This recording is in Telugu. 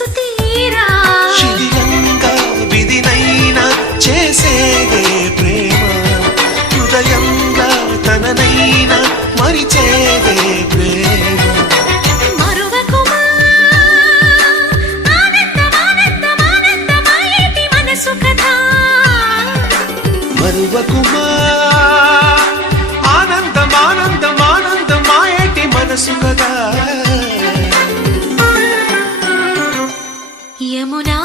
సుతీరా శిథిలంగా విధినైనా చేసేదే ప్రేమ. హృదయంగా తననైనా మరిచేదే ప్రేమ. మరువకుమా? यमुना